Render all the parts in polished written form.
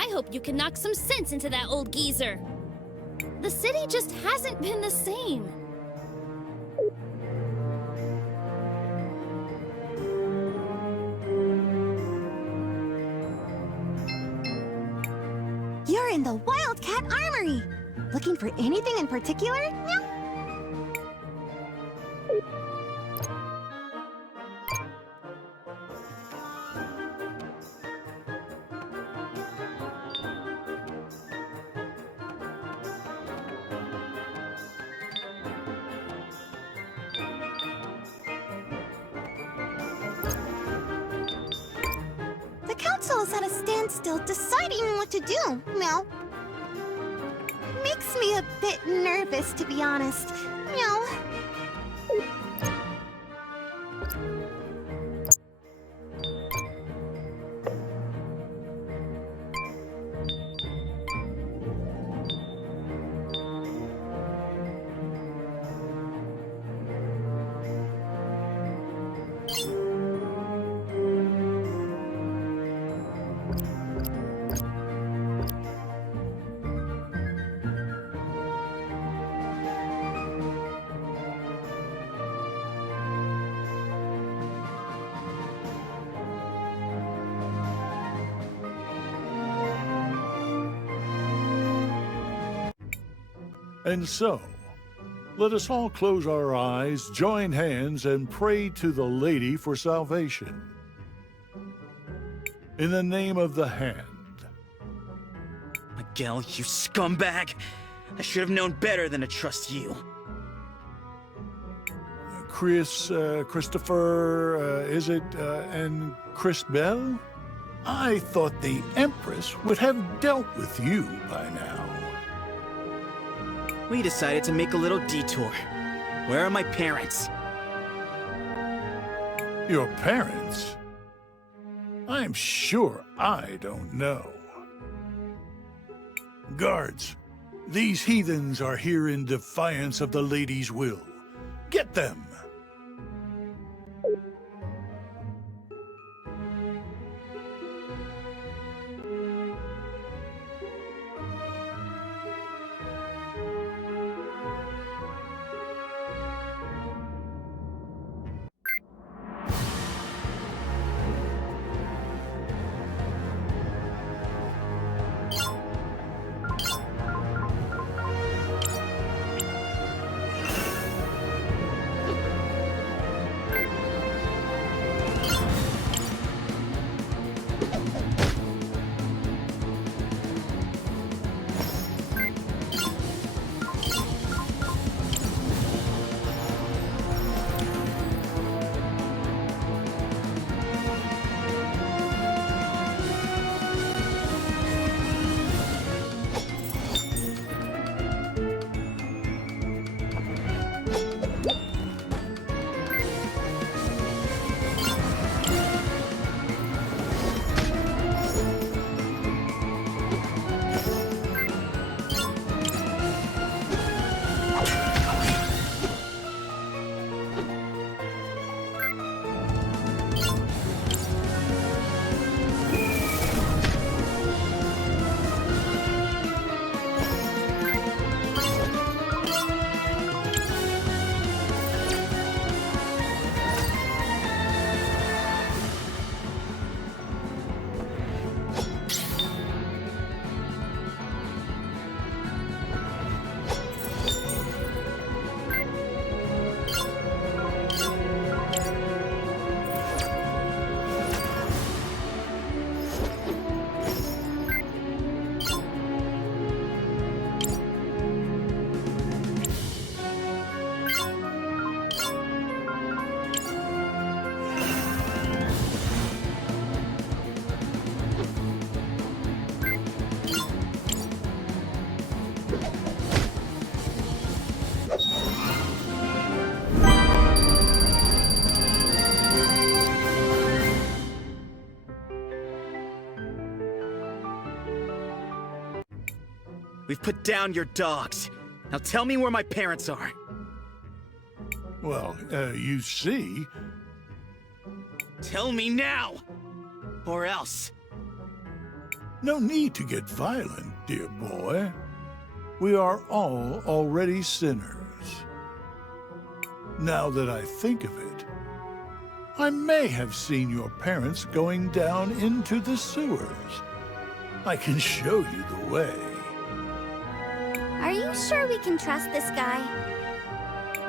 I hope you can knock some sense into that old geezer. The city just hasn't been the same. You're in the Wildcat Armory. Looking for anything in particular? Meow. The council is at a standstill deciding what to do, Meow. Makes me a bit nervous, to be honest. Meow. And so, let us all close our eyes, join hands, and pray to the Lady for salvation. In the name of the Hand. Miguel, you scumbag! I should have known better than to trust you. Christopher, is it, and CrisTales? I thought the Empress would have dealt with you by now. We decided to make a little detour. Where are my parents? Your parents? I'm sure I don't know. Guards, these heathens are here in defiance of the Lady's will. Get them! We've put down your dogs. Now tell me where my parents are. Well, you see... Tell me now! Or else. No need to get violent, dear boy. We are all already sinners. Now that I think of it, I may have seen your parents going down into the sewers. I can show you the way. Are you sure we can trust this guy?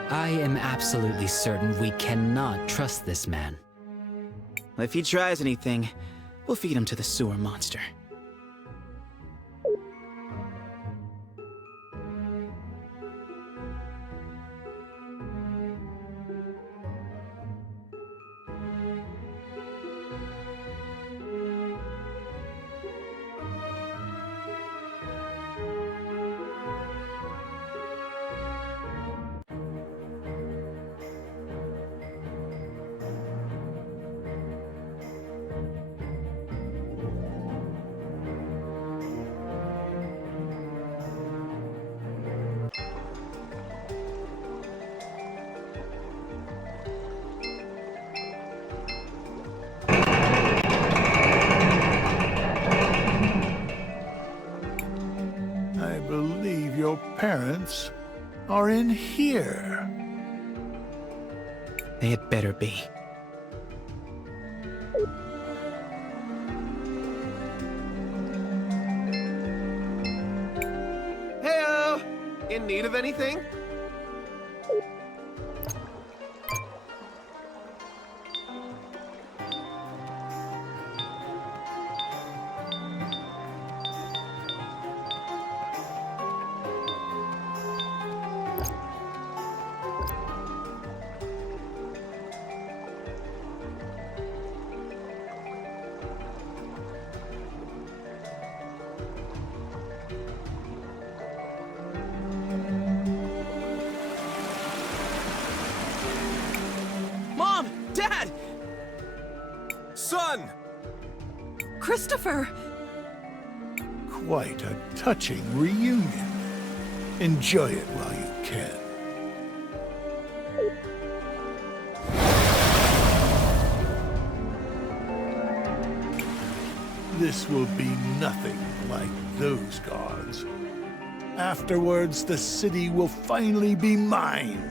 I am absolutely certain we cannot trust this man. If he tries anything, we'll feed him to the sewer monster. I believe your parents are in here. They had better be. Heyo! In need of anything? Mom! Dad! Son! Christopher! Quite a touching reunion. Enjoy it while you can. This will be nothing like those guards. Afterwards, the city will finally be mine.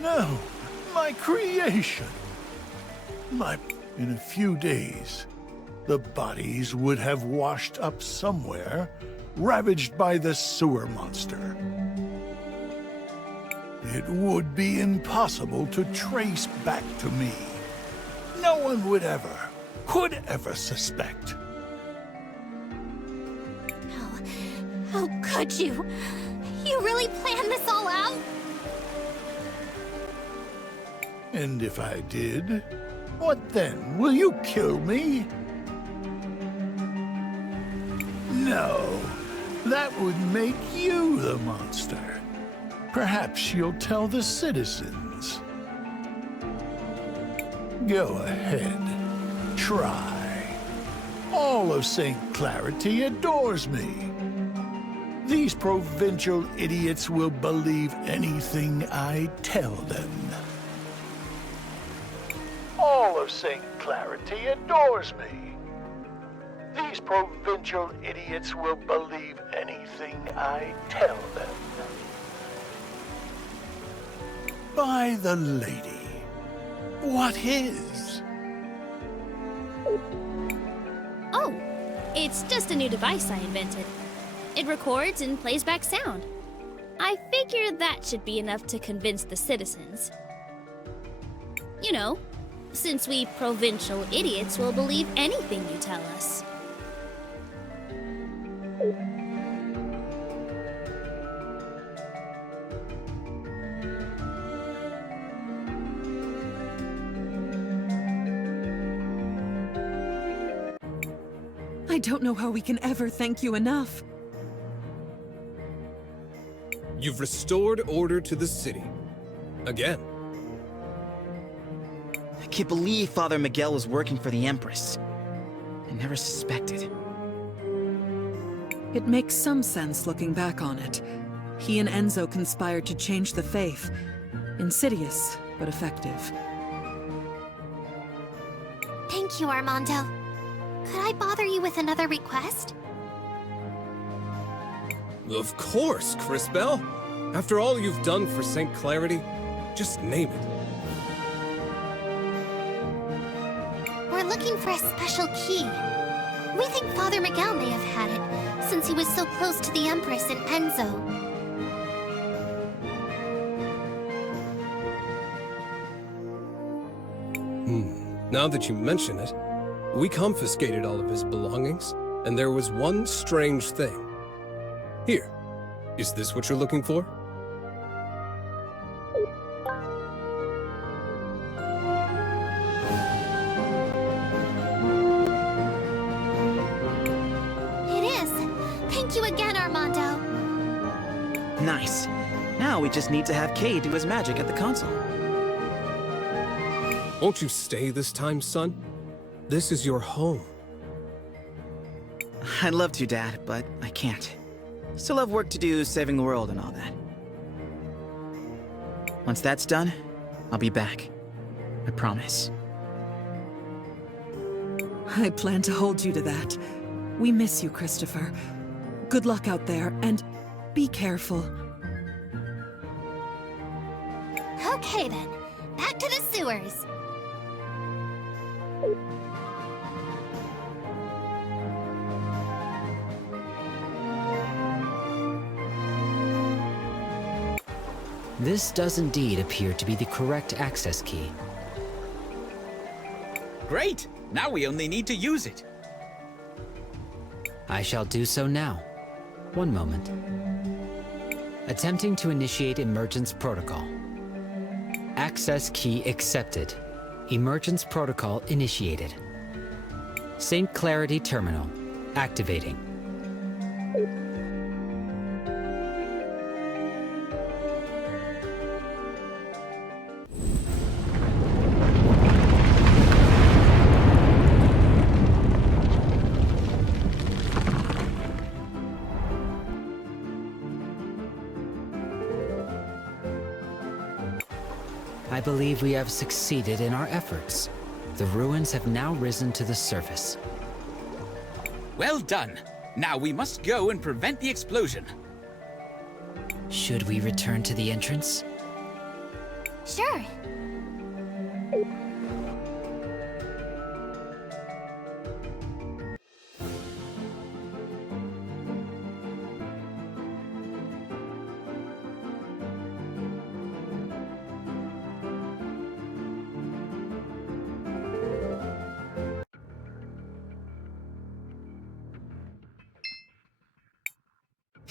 No, my creation. In a few days, the bodies would have washed up somewhere, ravaged by the sewer monster. It would be impossible to trace back to me. No one could ever suspect. How could you? You really planned this all out? And if I did, what then? Will you kill me? No, that would make you the monster. Perhaps you'll tell the citizens. Go ahead. Try. All of St. Clarity adores me. These provincial idiots will believe anything I tell them. All of St. Clarity adores me. These provincial idiots will believe anything I tell them. By the lady, what is? Oh, it's just a new device I invented. It records and plays back sound. I figured that should be enough to convince the citizens. You know, since we provincial idiots will believe anything you tell us. I don't know how we can ever thank you enough. You've restored order to the city. Again. I can't believe Father Miguel was working for the Empress. I never suspected. It makes some sense looking back on it. He and Enzo conspired to change the faith. Insidious, but effective. Thank you, Armando. Could I bother you with another request? Of course, CrisTales. After all you've done for St. Clarity, just name it. We're looking for a special key. We think Father Miguel may have had it, since he was so close to the Empress and Enzo. Now that you mention it, we confiscated all of his belongings, and there was one strange thing. Here, is this what you're looking for? It is. Thank you again, Armando. Nice. Now we just need to have Kay do his magic at the console. Won't you stay this time, son? This is your home. I'd love to, Dad, but I can't. Still have work to do saving the world and all that. Once that's done, I'll be back. I promise. I plan to hold you to that. We miss you, Christopher. Good luck out there, and be careful. Okay then, back to the sewers. This does indeed appear to be the correct access key. Great! Now we only need to use it. I shall do so now. One moment. Attempting to initiate emergence protocol. Access key accepted. Emergence protocol initiated. St. Clarity terminal activating. I believe we have succeeded in our efforts. The ruins have now risen to the surface. Well done. Now we must go and prevent the explosion. Should we return to the entrance? Sure.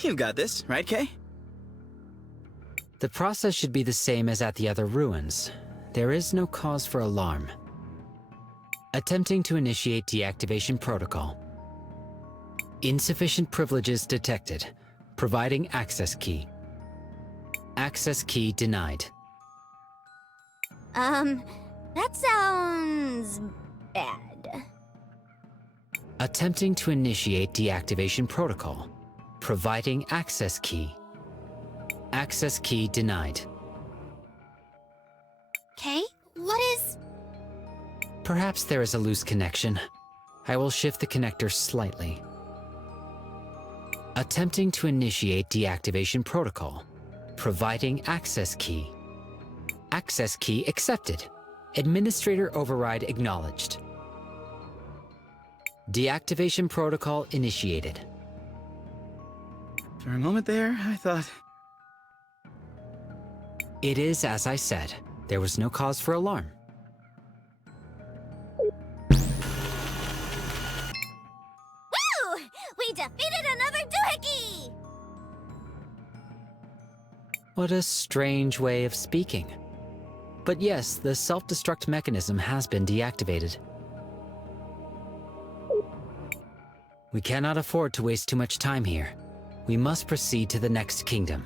You've got this, right, Kay? The process should be the same as at the other ruins. There is no cause for alarm. Attempting to initiate deactivation protocol. Insufficient privileges detected. Providing access key. Access key denied. That sounds bad. Attempting to initiate deactivation protocol. Providing access key. Access key denied. Okay, what is... Perhaps there is a loose connection. I will shift the connector slightly. Attempting to initiate deactivation protocol. Providing access key. Access key accepted. Administrator override acknowledged. Deactivation protocol initiated. For a moment there, I thought... It is as I said. There was no cause for alarm. Woo! We defeated another doohickey! What a strange way of speaking. But yes, the self-destruct mechanism has been deactivated. We cannot afford to waste too much time here. We must proceed to the next kingdom.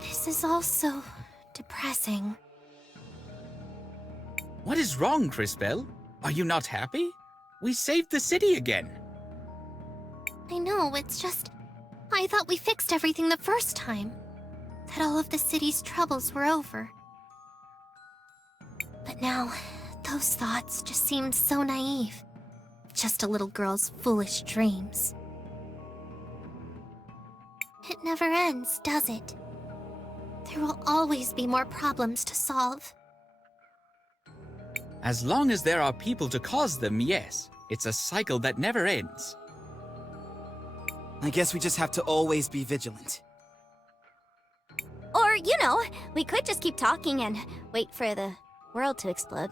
This is all so depressing. What is wrong, CrisTales? Are you not happy? We saved the city again. I know, it's just... I thought we fixed everything the first time. That all of the city's troubles were over. But now, those thoughts just seemed so naive. Just a little girl's foolish dreams. It never ends, does it? There will always be more problems to solve. As long as there are people to cause them, yes. It's a cycle that never ends. I guess we just have to always be vigilant. Or, you know, we could just keep talking and wait for the world to explode.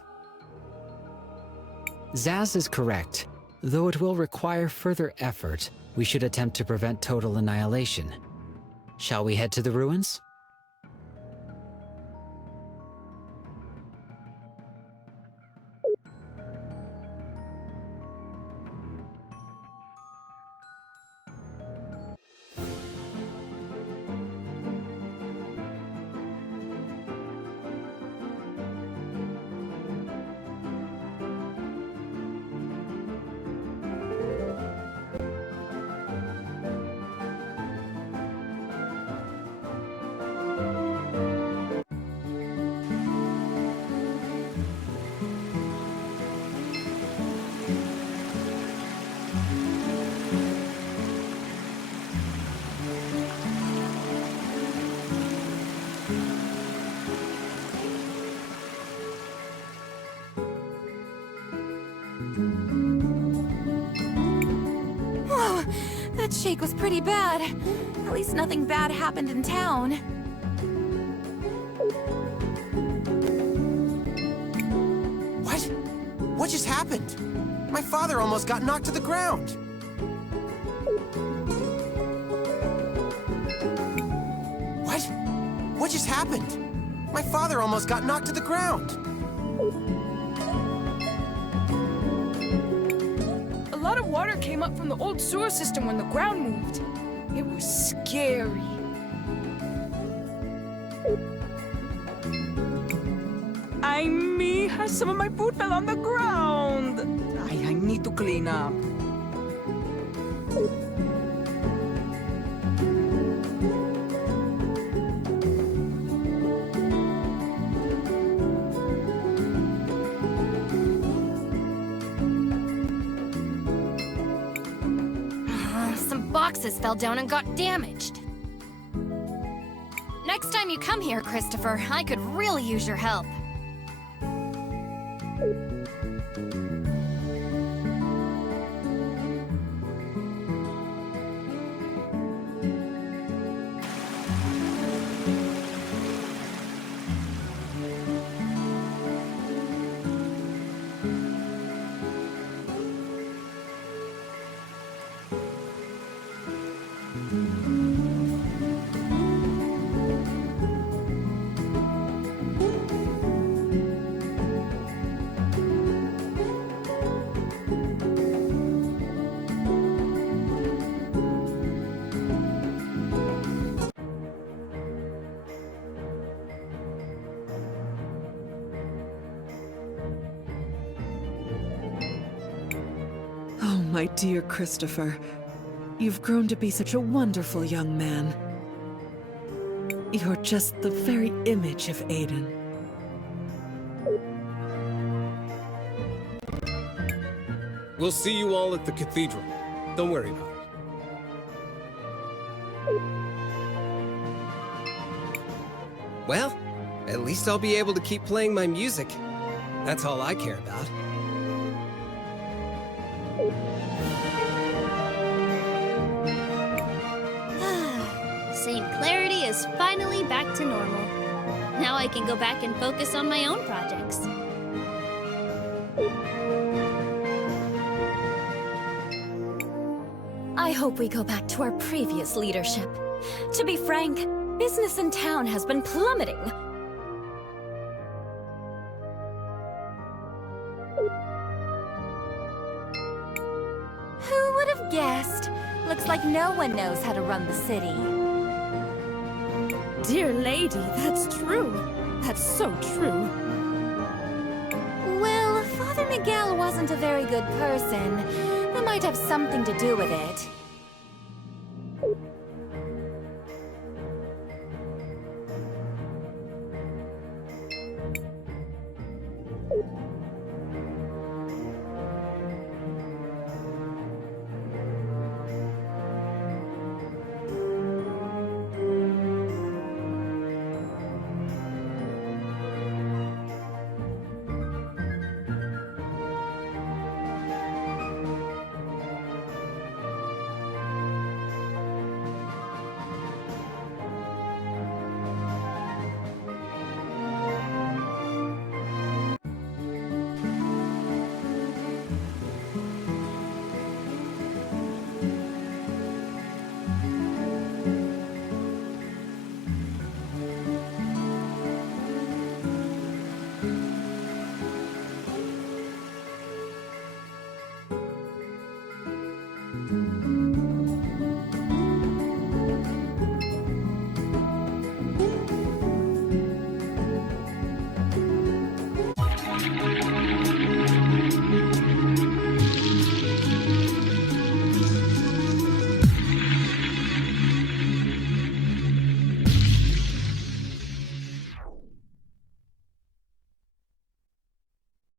Zaz is correct. Though it will require further effort, we should attempt to prevent total annihilation. Shall we head to the ruins? Whoa, that shake was pretty bad. At least nothing bad happened in town. What? What just happened? My father almost got knocked to the ground. What? What just happened? My father almost got knocked to the ground. A lot of water came up from the old sewer system when the ground moved. It was scary. Me, some of my food fell on the ground. I need to clean up. boxes fell down and got damaged. Next time you come here, Christopher, I could really use your help. Oh, my dear Christopher. You've grown to be such a wonderful young man. You're just the very image of Aiden. We'll see you all at the cathedral. Don't worry about it. Well, at least I'll be able to keep playing my music. That's all I care about. St. Clarity is finally back to normal. Now I can go back and focus on my own projects. I hope we go back to our previous leadership. To be frank, business in town has been plummeting. Who would have guessed? Looks like no one knows how to run the city. Dear lady, that's true. That's so true. Well, Father Miguel wasn't a very good person. That might have something to do with it.